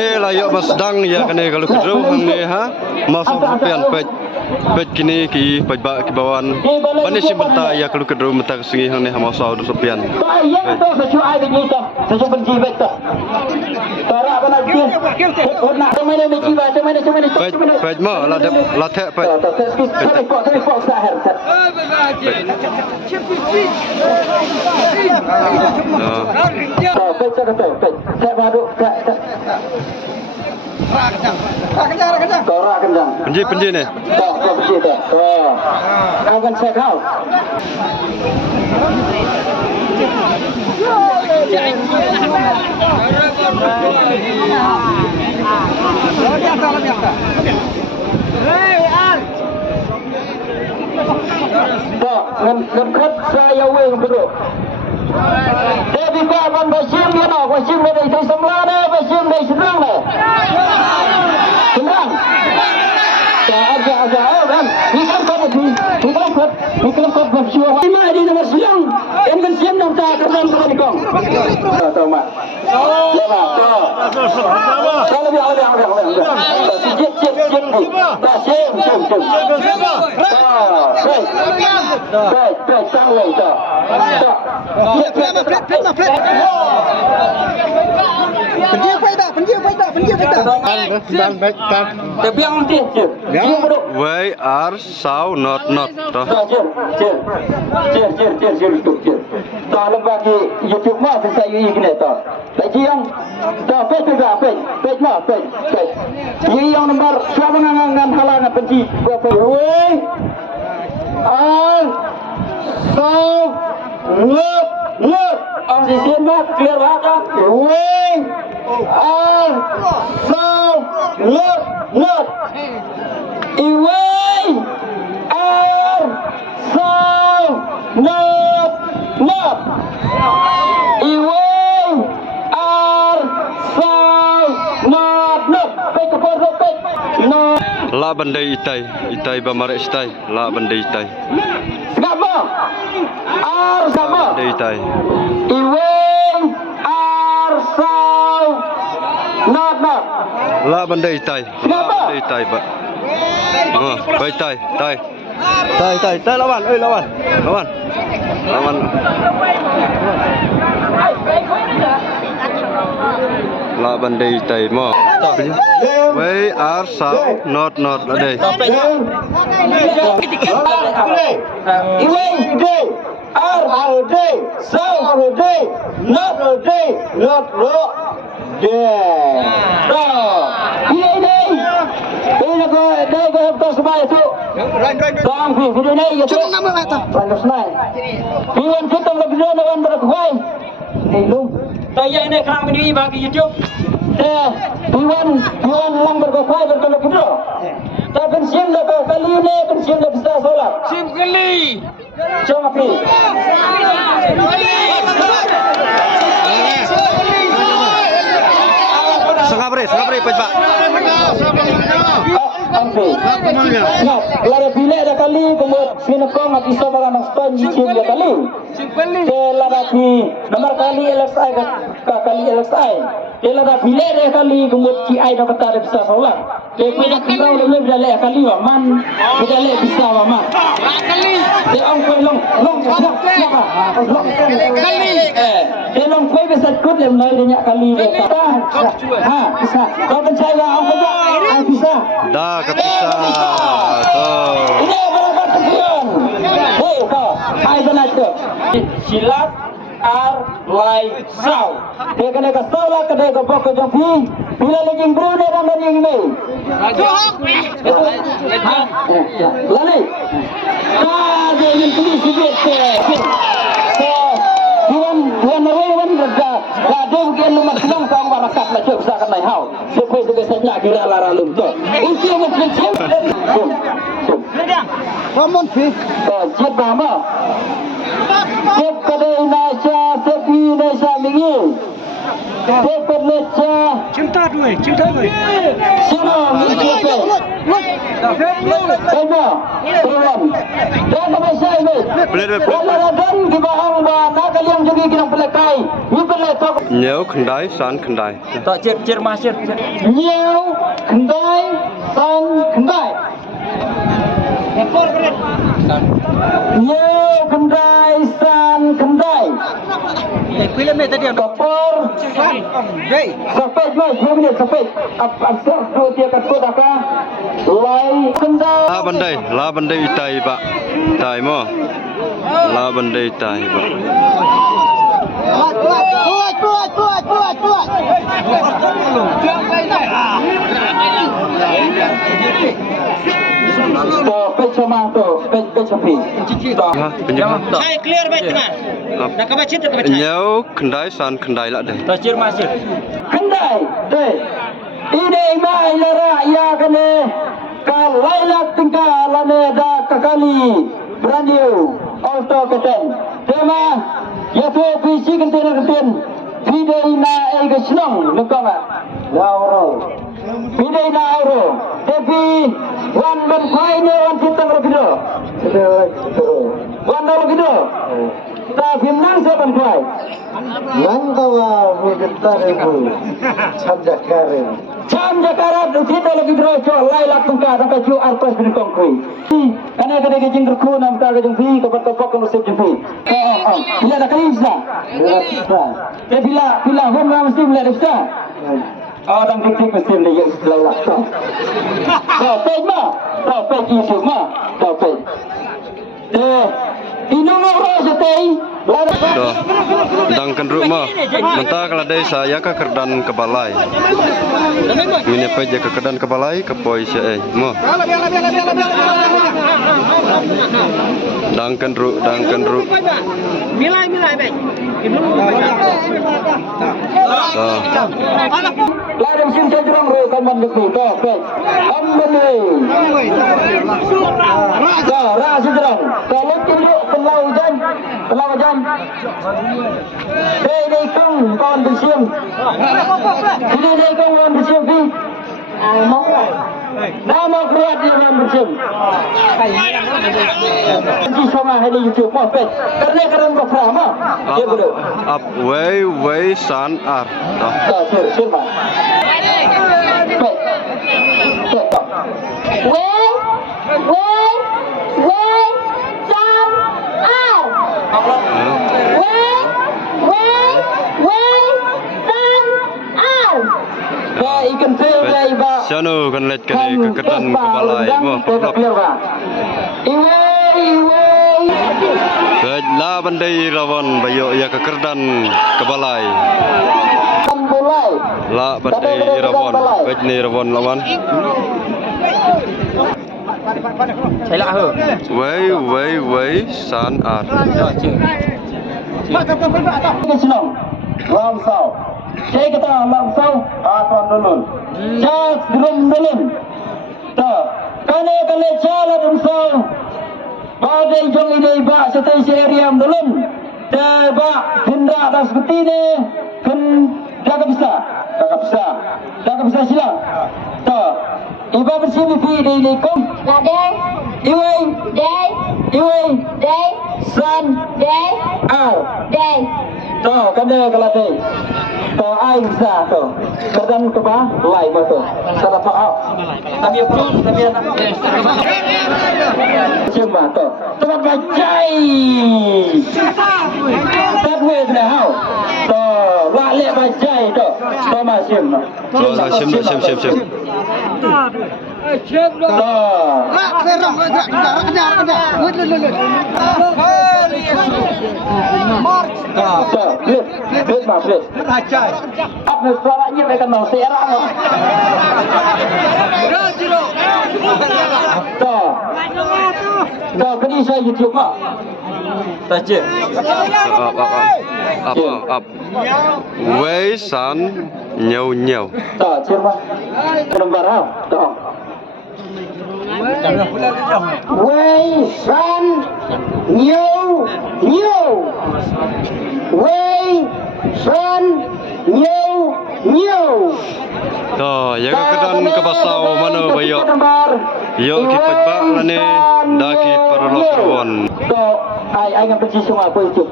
Layak masdang ya kene kalau kedru hang ne ha masuk rupian pet kini ki pajak ki bawan bani simbata ya kalau kedru mata singi hang ne masuk rupian ya to sa chu ai ni to sa chu benci bet to tara bana ki na semene me ki ba semene pet ma la the pet ko sa her pet saya baru Korak kencang. Penji ni. Penji tu. Akan saya kau. Tak, ngekat saya wing bro. Tapi kawan basim dia nak, basim dia dari sebelah ni, basim dari seberang ni. Seberang. Agak, kan? Ni kan kau basim. Lima di nomor siang, yang basim nak tak kerana kau ni kau. Tahu mak. Lama. Kalau dia. Cip. Basim. Baik, sangat tak. Tapi yang nanti we are so not kalau bagi YouTube mah saya ini tu. Lagi yang pet juga pet yang nomor siapa ngangan halangan penci we are so look on the scene clear water we are so look we are so not we are so not pet no la bandai itai bamare itai la bandai itai Gabo sama bandai itai not la bandai itai ba baik tai lawan la bandai itai mo we are so not đây Saya ini kami ini bagi YouTube. Tuan lang berkokai berkolok itu. Tak pensiun dah kali ini pensiun dah bisa solat. Sim kali. Capi. Setengah bre pajak Ambil. Nah, lara bilik dah kali kemudian sinekong bisa bawa naston jicim dia kali. Lara di nomor kali LSI kali LSI. Lara bilik dah kali kemudian CI dah kata bisa solat. Lepas kita boleh beralih kali waman, beralih bisa waman. Kali. Dia angkut long kali. Dia long kau bisa ikut dia mulai banyak kali. Bisa. Kau percaya angkut tak? Bisa. dah kepisah Ini berapa sekian? Kau, hai benar tu. Silat lai sau. Dia kena ke salah kedai ke pokok jampi. Bila lagi bro dia dan lagi ni. Lali. Dia ingin pilih sikit. Tuan Rewan dah mungkin lemak senang sang barakat nak cek besar kan hau. Supaya sebenarnya kira lara lum tu. Ini mungkin cek. Kamu sih. Cek apa? Cek kedai nasa sepi nasa mingi. Dapat leca. Cinta dua. Sino misipe. Kaya, tuan. Dan apa saya ini? Olahraga di bawah mana kalian juga kena pelakai. Ini pelakai. Nhiều khẩn đái sán khẩn đái. Nhiều kendai, san kendai. Nhiều kendai, san kendai. Kapor, sampai mai, ini sampai. Apa tu dia kata apa? Lai kendai. La ban đây itai ba. Tai mo. La ban đây tai ba. Pet sama tu, pet sapi. Ha, penyebab. Saya clear baik tengah. Nak kau baca tak baca? Nhiều khẩn đái sán khẩn đái lại đây. Kendai, ini mai lara ya kene. Kalai lak tingkah lane da kakali brandiu auto keten. Tema ya tu visi kenten. Video ina ega senang lekang ah. Lauro. Video ina euro. Tapi wan ben kai ne wan kita video. Wan video. Ta phim nang sa ban kai. Nang kawa kita ibu. Cham jakara kita lagi draw cho lai lak tungka sampai QR code bin kongkui. Karena kada ke jing kerku nam ta ke jing fi ke pokok ke sip jing fi. Bila ada kali bisa. Bila hon ram mesti bila bisa. Orang tik mesti dia yang lai lak. Page ma. Page YouTube ma. Page. Inung orang setai. Dah. Dangkan rumah. Mentah kalau ada saya ke kerdan ke balai. Ini peja ke kerdan ke balai ke polisi mo. Dangkan ru. Milai baik. Lari mesin cenderung ru kaman beku to pet. Ambeni. Ra cenderung. Kalau tindu pelau jam. Dei kong kon bersiam. Ini dei kong kon bersiam fi. Nama keluar dia kon bersiam. Nanti sama hari YouTube mo pet. Karena berapa? Dia boleh. Up way san ar. Dah. Sir, Pak. Ikan feel ba? Siano kan let ke kerdan ke balai mo. La bandai rawan bayo ya ke kerdan ke balai. La bandai rawan. Bej ni rawan lawan. Saya lah ho. Way san ar. Senang. Lam sau. Saya kata lam sau tuan dulun. Jas dulun. Tak. Kane cala dulun sau. Badai jong ini ba setai area dulun. Dah ba hendra dah seperti ni. Kan kakak bisa sila. Tak. Iba bersini fi di kom. Day, Iwei. San. Ar. day. Tuh, kena kalau tu. Tuh, air bisa tuh. Kerdan ke bawah, lai betul. Salah faham. Tapi anak. Cuma tuh. Tempat bacai. Tapi dah. Tuh, lalik bacai tuh. Tuh masih. Sim. Apa suaranya mereka mau serang? Tuh, kini saya YouTube mah. Tahu. Up. Way san nhiều. Tuh, siapa? Lembar apa? Tuh. Way san nhiều. Way san New. To, ya kedan ke basau mana bayo. Yo ki pajba lane daki paralo kawan. To, ai ngam pergi semua aku itu.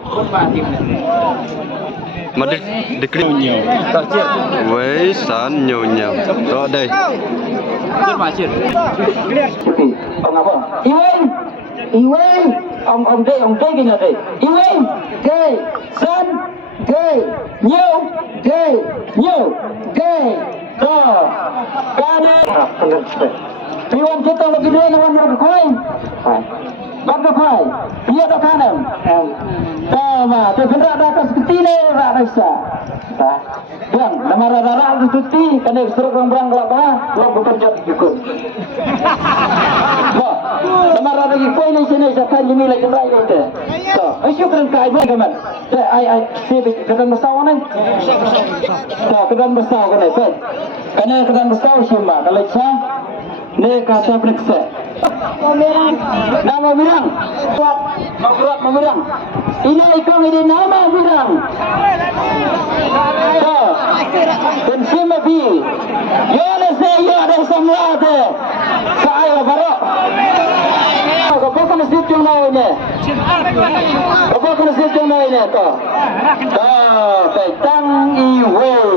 Madik dikri wei san nyonya. To dai. Ông ngọc không? Iwen, ông đây cái nhà đây. Iwen, đây, san, đây, nhiều, đây, đó, cái này. Iwen kita lagi dua lawan berkoin. Berkoin, dia dah kanan. Sama, tu benar dah kas ketine, dah bisa. Bang, nama rara itu tuti, kena suruh orang kelapa, lo bekerja ikut. Wah, nama rara itu ini sini saya jemi lagi rai itu. So, syukran kai buat kaman. Ai sibuk kedan besar ni. So, kedan besar kan itu. Kena kedan besar siapa? Kalau cah, ni kata periksa. Nama birang, kuat birang. Ini ikon ini nama birang. Pensiun bi, ya saya ada semua ada. Saya baru. Kau bukan siapa yang ini. Kau bukan siapa yang ini tu. Tang Iwei.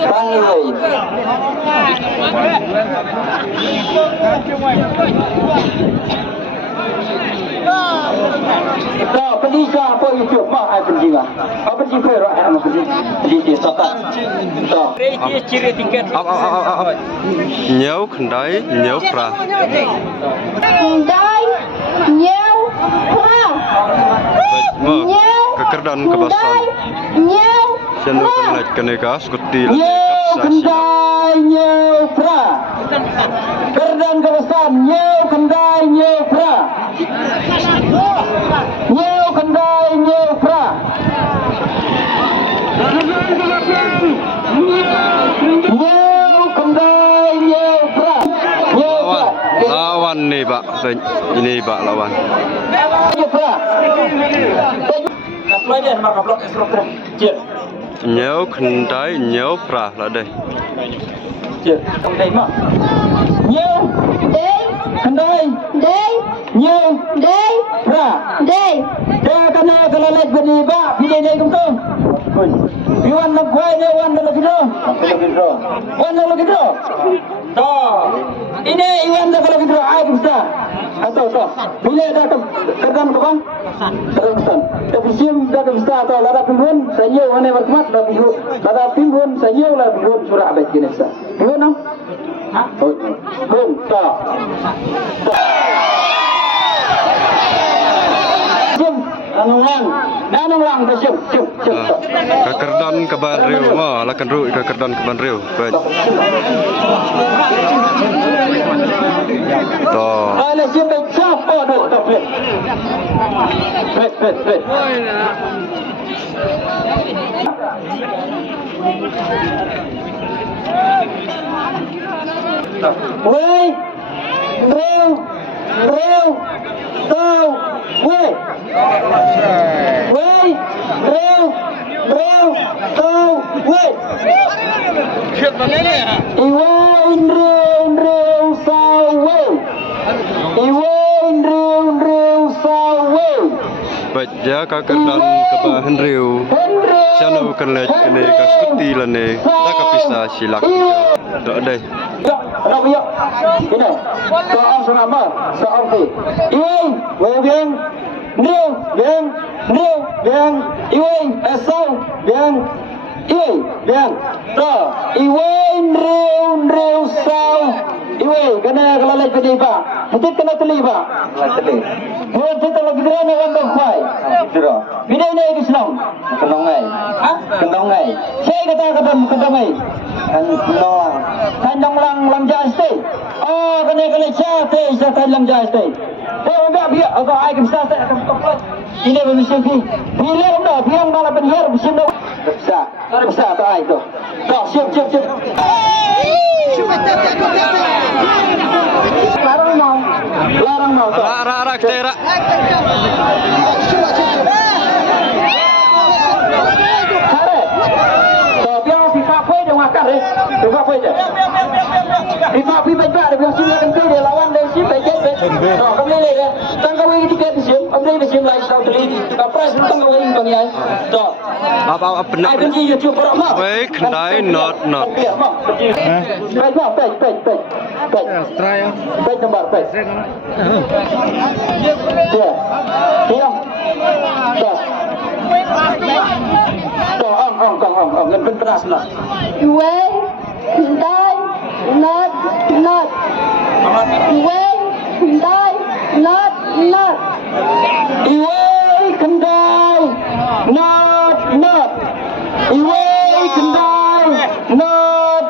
Tang Iwei. Tahu pendisa apa itu? Mak saya pendisa. Apa sih kau rakyat mak pendisa sakat. Tahu. Ciri tiket. Nhau kendai, nhau pra. Kendai, nhau, pra. Kekerdan kebasan. Nhau, Channel kena kas kuti lane Nyau kapsa sila. kendai nyau pra. Kerdan kebesan nyau kendai nyau pra. Nyau kendai nyau pra. Nyau kendai nyau pra. Nyau pra. Lawan ni pak, ini pak lawan. Nyau pra. Kaplan maka blok esrok jet. Nhau kendai, nhau pra lah deh. Jet. Kendai mak. Nyau đây, kendai đây, nyau đây, pra. đây. Dia kena kelalet beriba, pilih dia kentong. Iwan nak kuai dia, Iwan dah lagi draw. Iwan dah lagi draw. Toh, ini Iwan dah lagi draw. Ayo kita. Atau toh, pilih dah kerdan ke bang. Kerdan. Tapi sim dah ke kita atau lada pimpun, saya mana berkemat dah pimpun. Lada pimpun saya lah pimpun surah abad jenis. Pimpun nam? Hah? Pimpun. Toh. Nanong lang dah siap. Kekerdan keban riu, mah lakan ru kekerdan keban riu. Baik. Toh. Ala siap siapa dok tak play. Play. Wei, reu, tau, wei, reu, tau, wei. Iwan reu, tau, wei. Iwan reu, tau, wei. Baik, ya kekerdan keban riu. Channel kena kas kuti lane. Dah kapisa silak. Dok deh. Nak biar. Ini. Soal senama, soal ti. Iwan, biang. Biang. Iwan, esau, biang. Biang. Toh, Iwan reu sau. Iwan, kena kelalai ke dia. Mesti kena teli pak. Buat kita lagi kerana orang berkuai. Bila ini lagi senang. Kenongai. Saya kata kenongai. Kandang lang jasti. Oh, kena cate, saya lang jasti. Oh, enggak biar agak air besar saya akan toplat. Ini bermusim ni. Bila dah biang malah penyiar musim dah. Besar tu air tu. Tak siap. Larang mau. Ara kita. Kare. deh. Coba apa aja? Pi baik dia bilang sini akan dia lawan dari sini baik. Nah, kami ni deh. Tangga wing tiket di sini, ambil di sini lagi tahu tadi. Kapras tangga wing bang ya. Tuh. Apa benar? Ada di YouTube orang mah. Baik, kendai not. Baik. Try ya. Baik nomor baik. Ya. Diam. Tuh, ang, lebih keras lah. Wing, kendai, not. Wing, kendai, not. Iway kendai, not. Iway kendai, not.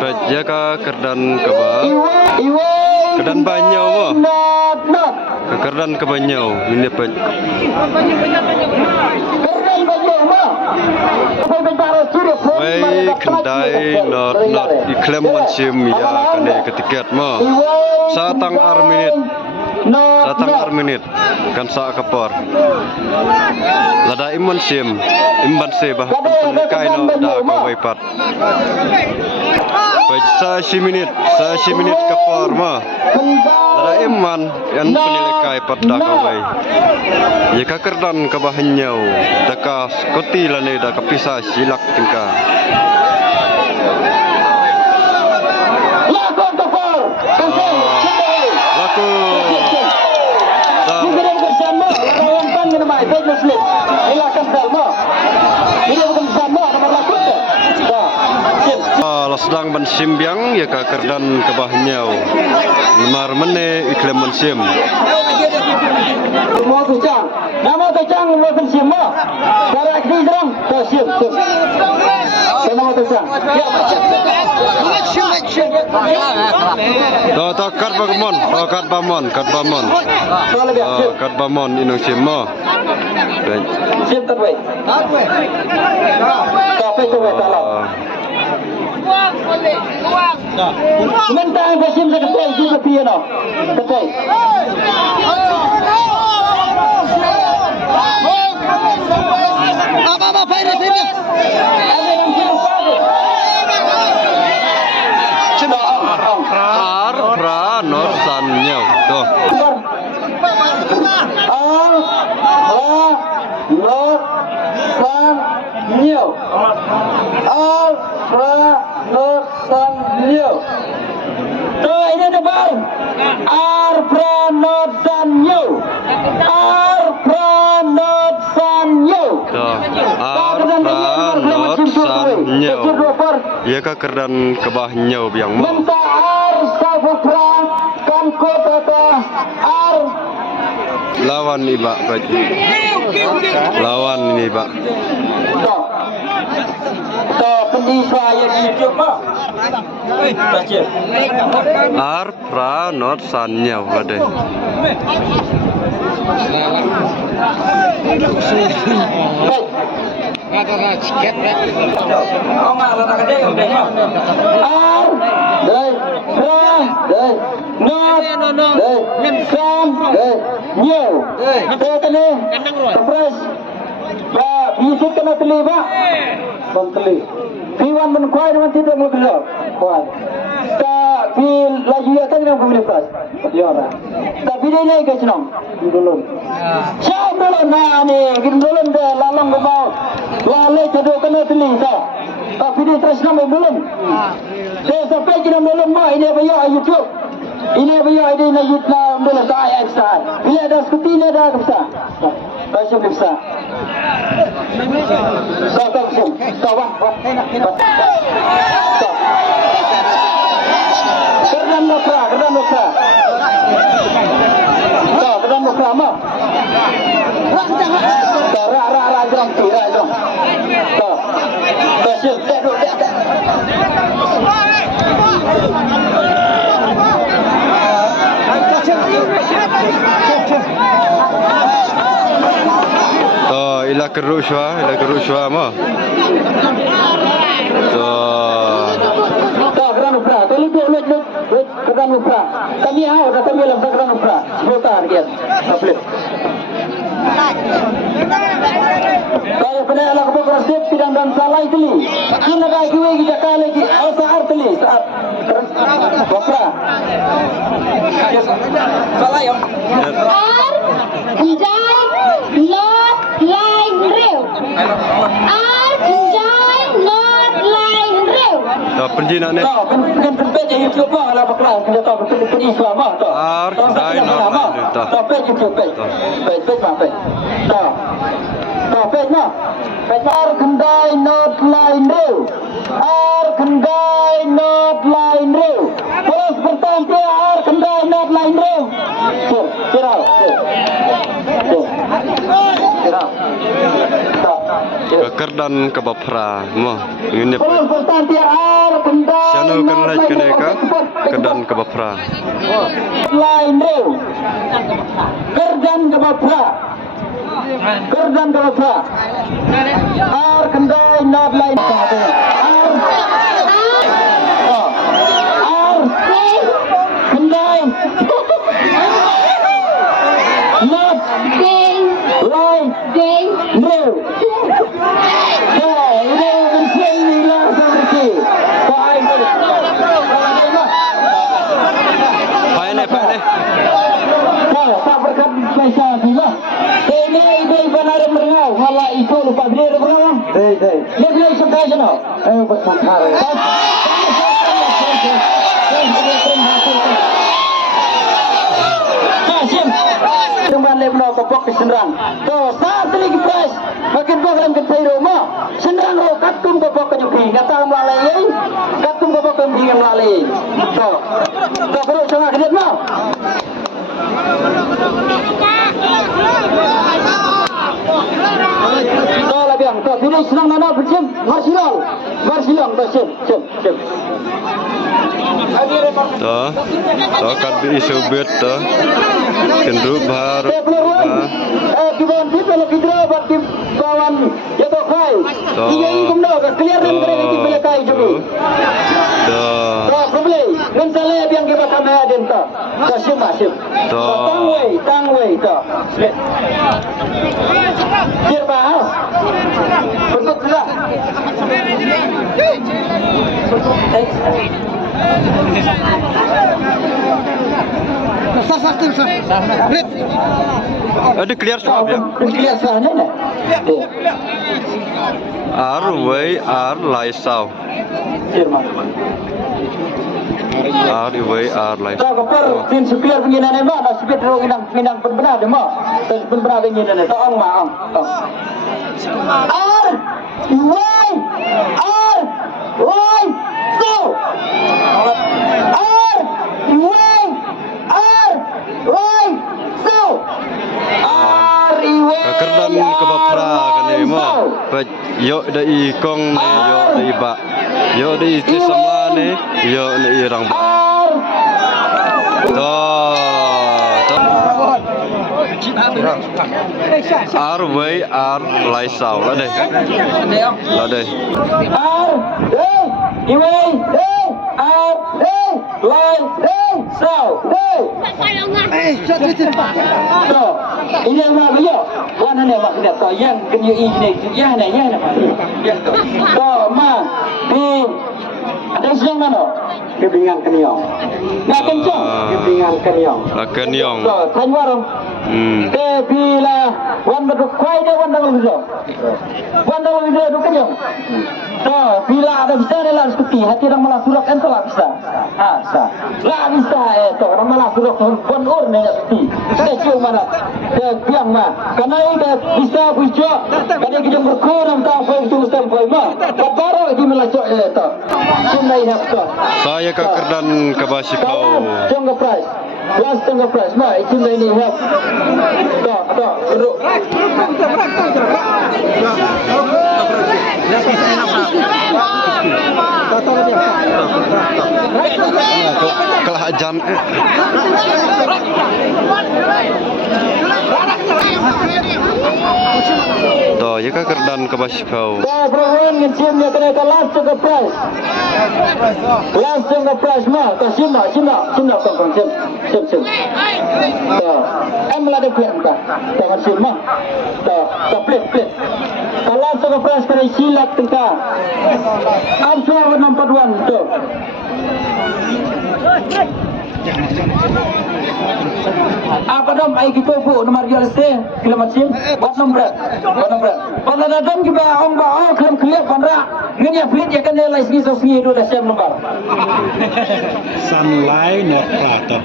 Baik, jaga kerdan kebal. Iway Kedan banyau mo. not. Kekerdan ke banyau. Ini baik. Kerdan banyau mah. Apa bentar sudah Baik, kendai not. Iklim mancim ya kene ketiket mo. Satang arminit kan sa kapor. Lada imon sim imban se bah kai no da ka waipat. Baik sa 10 minit kapor mo. Lada iman yan penilai kai pat da ka wai. Ye ka kerdan ka bahanyau da ka koti lane da ka pisah silak tingka. Lakon kapal. Laku. Kita bersama lawan pan menamai baik muslim. Ilakan dalma. Ini bukan bersama nomor lakon. Sedang bensimbiang ya ka kerdan ke bahanyau. Lemar mene iklim mensim. Nama tucang bukan siapa. Cara kita serang siap. Nama tucang. To kat bamon. Kat bamon inong simo. Baik. Siap terbaik. Sampai tu salah. Sementara Basim seketai di tepi no. Ketai. Apa virus ini? Ar nosan nyau. Tuh. Tuh ini depan. Ya ka kerdan ke bahanyau biang mo. Lawan ni bak baik. Lawan ni bak. Pendisa yang di YouTube mah. Baca. Ar not san nyau lade. Bisik kena teli pak. Teli. Piwan menkuai dengan tidak mengelak. Kuat. Tak pil laju ya tadi nak beli pas. Ya orang. Tapi dia ni ke senang. Dulu. Siapa dulu nah ni? Dulu dah lalang ke bawah. Lalu jodoh kena teli tak. Tapi dia terus nama belum. Saya sampai kena belum mah ini apa ya YouTube. Ini apa ya ini na YouTube belum tak extra. Bila ada skuti ni ada bisa. Baca bisa. Stop. Kerdan nukra. Stop, kerdan nukra mah. Ra jom. Stop. Baca duduk. Ila keruswa mo. Kerdan nukra. Kalau duduk kerdan nukra. Kami kami dalam kerdan nukra. Sebentar dia. Boleh. Kaya pernah anak progresif tidak dan salah itu li. Kena kaya kiwe kita kali di saat li saat kopra. Salah ya. R Kenjai Lot Line Rail. R Kenjai Lot Line Rail. Dah penjina ni. Tahu kan page YouTube lah bakal kita tahu betul Islam ah. R Kendai Not Line Rail. Tahu page YouTube page. Page mah page. Tahu. Tahu page mah. Page R Kendai Not Line Rail. R Kendai Not Line Rail. Terus bertampil R Kendai Not Line Rail. Kira. Kekerdan kebapra. Mah ini Terus bertampil R Kendai. siano kenai keneka kedan kebapra. Line Rail. Kerdan kebapra. Kerdan kebapra. R Kendai Not Line. Pai ni. Tak berkat spesial sila. Ini ibu benar merengau. Malah itu lupa dia merengau. Dia bilang sudah je no. Betul. Sim. Teman lemno kopok kesenrang. To saat lagi price. Makin bahagian ke rumah. Senrang ro katum kopok ke jupi. Kata melalui. Katum kopok ke jupi melalui. To. To perlu sangat lihat no. To lagi yang to pilih senang mana berjam. Marsilong to sim. To kan bi subit to. Kendru baru. Kibawan kita lagi terawat di kawan ya to kai. Iya ini kumdo clear dan mereka di belakang juga. To problem. Dan saya yang kita kamera den to. Masih. To tangway to. Biar bahas. Betul lah. Ada clear swab ya. Clear sana ni. R way R laisau. R way R laisau. Tak kapal tin supir penginan ni mah, supir ro inang penbenar dia mah. Penbenar penginan ni taong mah. R Y so. R Y so. Kekerdan kebapra kan ni mah. Yo da i kong ni yo da i ba. Yo da i tisamla ni yo ni irang ba. R way R laisau lah deh. Lah deh. R so ini mah dia warna ni mak dia tahu yang kena ini yang ni so mah di ada siang mana kebingan keniong nak kencang kebingan keniong so tanya warung bila wan berkuai dia wan dah kenyang so bila ada bisa dia lah seperti hati orang malah surak kan tak bisa lah bisa itu orang malah surak pun ni seperti saya cium mana biang mah karena ini bisa bujuk karena kita berkurang tahu itu sampai mah baru di melacak itu cuma ini apa saya kekerdan kebasipau. Jangka price. Last jangka price. Mah itu ini help. Tak. Duduk. Kelahan To ya ka kerdan ka basikau. Perempuan ngencium dia kena ke last ke price. Last ke price mah, ke sima kong sim. Em lah dia pian ka. Tangan sima. Ke plate. Ke last ke price kena silap tengka. Am suara nampak duan tu. Apa dam ai kita bu nomor jual se kilometer sim buat nombor pada datang kita ong ba kelam clear pandra ngene fleet ya kan nilai segi segi itu dah sem nomor Sunlight not prata.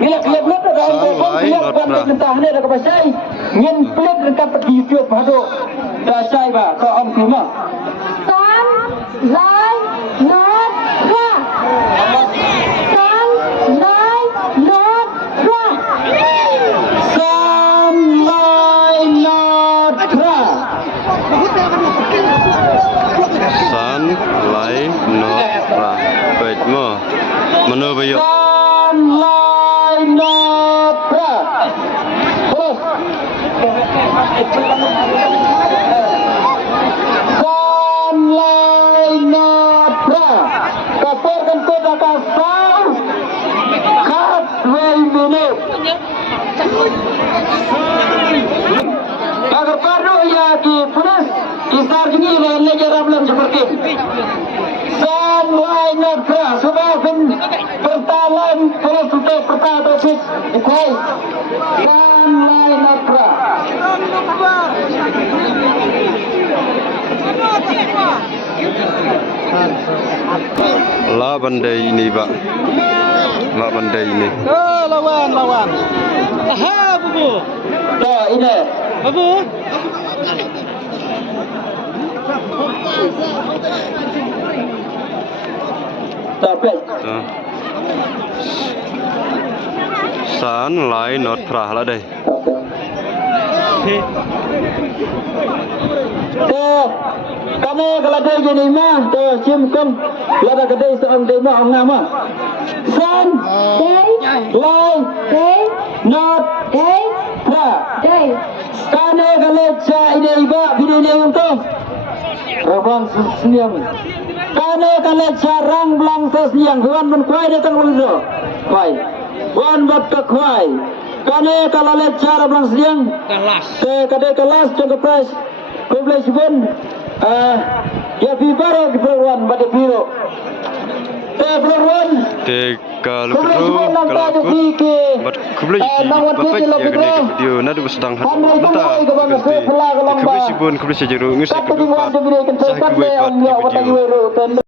bila clear net dah ong ba clear pandra mentah ni dah kapasai ngin fleet dekat pergi YouTube hado dah sai ba ka ong kuma Sunlight not pra. Sunlight not pra. Sunlight not pra. Sunlight not pra. Baik mo. Mana bayo? Sunlight not pra. Terus. Sunlight not pra. Kaporkan kota kasar. Kat 12 minit. Agar perlu ya di punas isar gini lejar belum seperti Sunlight not pra. Sebab pertalan terus untuk pertama topik okay. Sunlight not pra. La bandai ini, Pak. La bandai ini. Oh, lawan. Aha, bubu. Tuh ini. Bubu. Topik. Sunlight not pra lah deh. Tuh, kamu kalau ada gini mah, tuh simkan, lada kedai seorang demo orang mah. Sun, light, not, pra. Karena kalau cak ini iba, bini ini untuk rabang seniang. Karena kalau carang belang sesiang, huan menkuai datang ulo, kuai, huan batak kuai. Karena kalau cara belang seniang, kedai kelas cukup price. Kublis pun ya bibaro di peluan pada biro. Peluan. Kalau perlu kalau buat kublis bapak ya kena video nado sedang hat mata. Kublis pun kublis jeruk ngisi kedua. Saya kublis buat video.